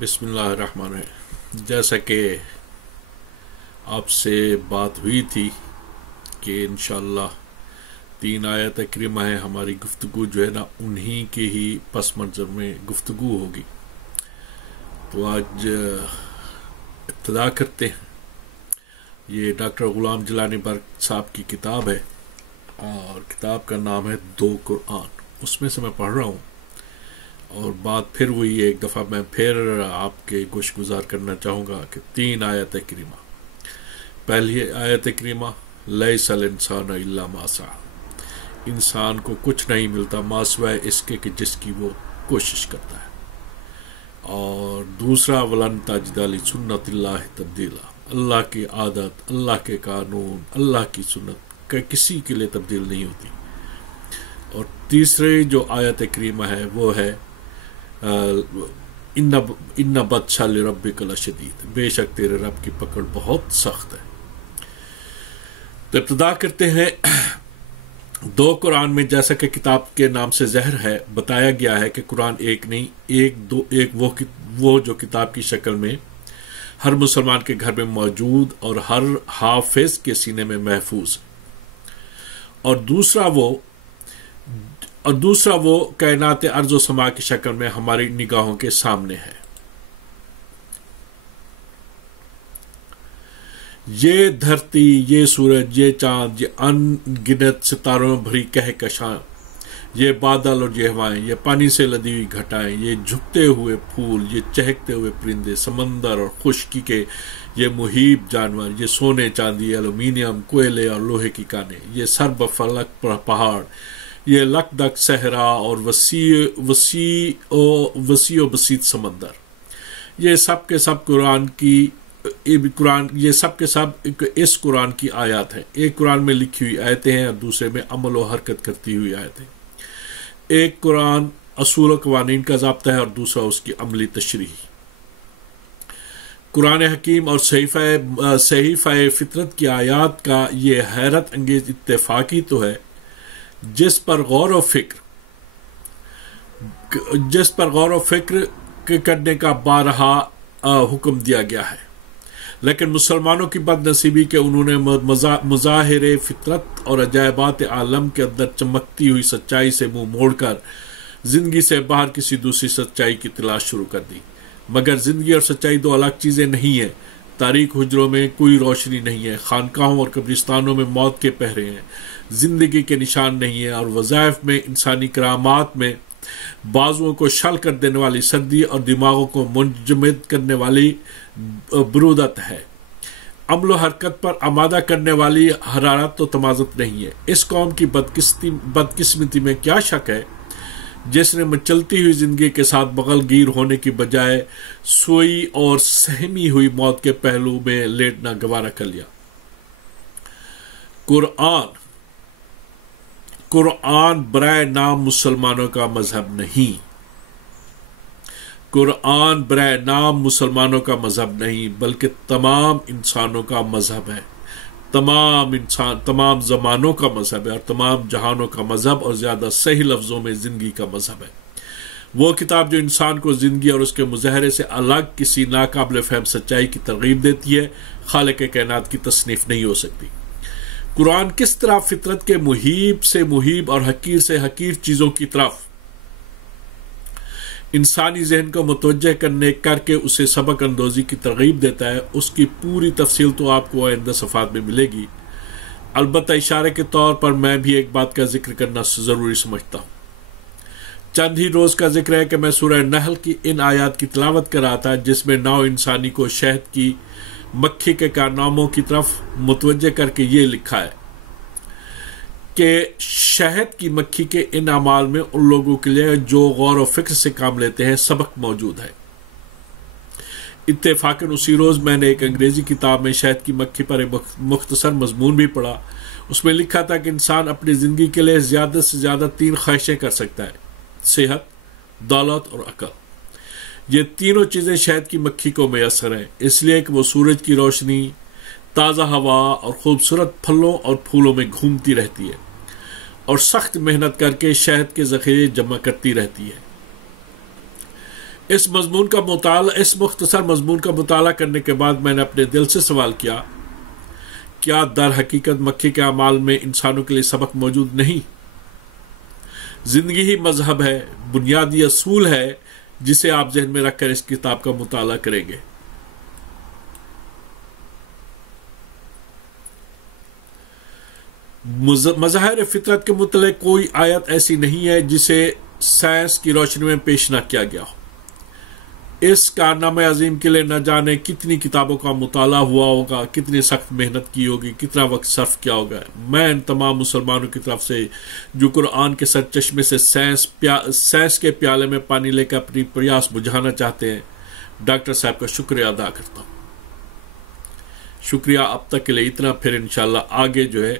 بسم اللہ الرحمن الرحیم۔ جیسا کہ آپ سے بات ہوئی تھی کہ انشاءاللہ 3 آیت کریمہ ہے، ہماری گفتگو جو ہے نا انہی کے ہی پس منظر میں گفتگو ہوگی۔ تو آج ابتدا کرتے ہیں۔ یہ ڈاکٹر غلام جیلانی برق صاحب کی کتاب ہے اور کتاب کا نام ہے 2 قرآن۔ اس میں سے میں پڑھ رہا ہوں اور بات پھر وہی ایک دفعہ میں پھر آپ کے گوش گزار کرنا چاہوں گا کہ 3 آیت کریمہ۔ پہلی آیت کریمہ لیس الانسان الا ما سعی، انسان کو کچھ نہیں ملتا ما سوائے اس کے کہ جس کی وہ کوشش کرتا ہے۔ اور دوسرا ولن تجد لسنت اللہ تبدیلا، اللہ کی عادت، اللہ کے قانون، اللہ کی سنت کا کسی کے لیے تبدیل نہیں ہوتی۔ اور تیسری جو آیت کریمہ ہے وہ ہے ان بطش لربک لشدید، بے شک تیرے رب کی پکڑ بہت سخت ہے۔ تو ابتدا کرتے ہیں 2 قرآن میں، جیسا کہ کتاب کے نام سے ظاہر ہے، بتایا گیا ہے کہ قرآن ایک نہیں، ایک وہ جو کتاب کی شکل میں ہر مسلمان کے گھر میں موجود اور ہر حافظ کے سینے میں محفوظ، اور دوسرا وہ کائنات ارض و سما کی شکل میں ہماری نگاہوں کے سامنے ہے۔ یہ دھرتی، یہ سورج، یہ چاند، یہ ان گنت ستاروں بھری کہکشاں، یہ بادل اور یہ ہوائیں، یہ پانی سے لدی ہوئی گھٹائیں، یہ جھکتے ہوئے پھول، یہ چہکتے ہوئے پرندے، سمندر اور خشکی کے یہ مہیب جانور، یہ سونے چاندی، ایلومینیم، کوئلے اور لوہے کی کانیں، یہ سرب فلک پہاڑ، یہ لک دک صحرا اور وسیع و بسیط سمندر، یہ سب کے سب یہ سب کے سب اس قرآن کی آیات ہیں۔ ایک قرآن میں لکھی ہوئی آیتیں ہیں اور دوسرے میں عمل و حرکت کرتی ہوئی آیتیں۔ ایک قرآن اصول و قوانین کا ضابطہ ہے اور دوسرا اس کی عملی تشریح۔ قرآن حکیم اور صحیفہ فطرت کی آیات کا یہ حیرت انگیز اتفاقی تو ہے جس پر غور و فکر کرنے کا بارہا حکم دیا گیا ہے، لیکن مسلمانوں کی بد نصیبی کہ انہوں نے مظاہر فطرت اور عجائبات عالم کے اندر چمکتی ہوئی سچائی سے منہ موڑ کر زندگی سے باہر کسی دوسری سچائی کی تلاش شروع کر دی۔ مگر زندگی اور سچائی 2 الگ چیزیں نہیں ہیں۔ تاریک حجروں میں کوئی روشنی نہیں ہے، خانقاہوں اور قبرستانوں میں موت کے پہرے ہیں، زندگی کے نشان نہیں ہے، اور وظائف میں، انسانی کرامات میں بازوؤں کو شل کر دینے والی سردی اور دماغوں کو منجمد کرنے والی برودت ہے، عمل و حرکت پر آمادہ کرنے والی حرارت و تمازت نہیں ہے۔ اس قوم کی بدقسمتی میں کیا شک ہے جس نے مچلتی ہوئی زندگی کے ساتھ بغل گیر ہونے کی بجائے سوئی اور سہمی ہوئی موت کے پہلو میں لیٹنا گوارا کر لیا۔ قرآن برائے نام مسلمانوں کا مذہب نہیں، قرآن برائے نام مسلمانوں کا مذہب نہیں، بلکہ تمام انسانوں کا مذہب ہے، تمام زمانوں کا مذہب ہے اور تمام جہانوں کا مذہب، اور زیادہ صحیح لفظوں میں زندگی کا مذہب ہے۔ وہ کتاب جو انسان کو زندگی اور اس کے مظاہرے سے الگ کسی ناقابل فہم سچائی کی ترغیب دیتی ہے، خالق کائنات کی تصنیف نہیں ہو سکتی۔ قرآن کس طرح فطرت کے محیب سے محیب اور حقیر سے حقیر چیزوں کی طرف انسانی ذہن کو متوجہ کر کے اسے سبق اندوزی کی ترغیب دیتا ہے، اس کی پوری تفصیل تو آپ کو آئندہ صفحات میں ملے گی۔ البتہ اشارے کے طور پر میں بھی ایک بات کا ذکر کرنا ضروری سمجھتا ہوں۔ چند ہی روز کا ذکر ہے کہ میں سورہ نحل کی ان آیات کی تلاوت کر رہا تھا جس میں نو انسانی کو شہد کی مکھی کے کارناموں کی طرف متوجہ کر کے یہ لکھا ہے کہ شہد کی مکھی کے ان اعمال میں ان لوگوں کے لیے جو غور و فکر سے کام لیتے ہیں سبق موجود ہے۔ اتفاقاً اسی روز میں نے ایک انگریزی کتاب میں شہد کی مکھی پر ایک مختصر مضمون بھی پڑھا۔ اس میں لکھا تھا کہ انسان اپنی زندگی کے لیے زیادہ سے زیادہ 3 خواہشیں کر سکتا ہے: صحت، دولت اور عقل۔ یہ تینوں چیزیں شہد کی مکھی کو میسر ہیں، اس لیے کہ وہ سورج کی روشنی، تازہ ہوا اور خوبصورت پھلوں اور پھولوں میں گھومتی رہتی ہے اور سخت محنت کر کے شہد کے ذخیرے جمع کرتی رہتی ہے۔ اس مختصر مضمون کا مطالعہ کرنے کے بعد میں نے اپنے دل سے سوال کیا، کیا در حقیقت مکے کے اعمال میں انسانوں کے لیے سبق موجود نہیں؟ زندگی ہی مذہب ہے، بنیادی اصول ہے جسے آپ ذہن میں رکھ کر اس کتاب کا مطالعہ کریں گے۔ مظاہر فطرت کے متعلق کوئی آیت ایسی نہیں ہے جسے سائنس کی روشنی میں پیش نہ کیا گیا ہو۔ اس کارنامے عظیم کے لیے نہ جانے کتنی کتابوں کا مطالعہ ہوا ہوگا، کتنی سخت محنت کی ہوگی، کتنا وقت صرف کیا ہوگا۔ میں ان تمام مسلمانوں کی طرف سے جو قرآن کے سرچشمے سے سائنس کے پیالے میں پانی لے کر اپنی پریاس بجھانا چاہتے ہیں، ڈاکٹر صاحب کا شکریہ ادا کرتا ہوں۔ شکریہ اب تک کے لیے اتنا، پھر انشاءاللہ آگے جو ہے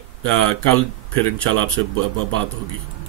کل پھر انشاءاللہ آپ سے بات ہوگی۔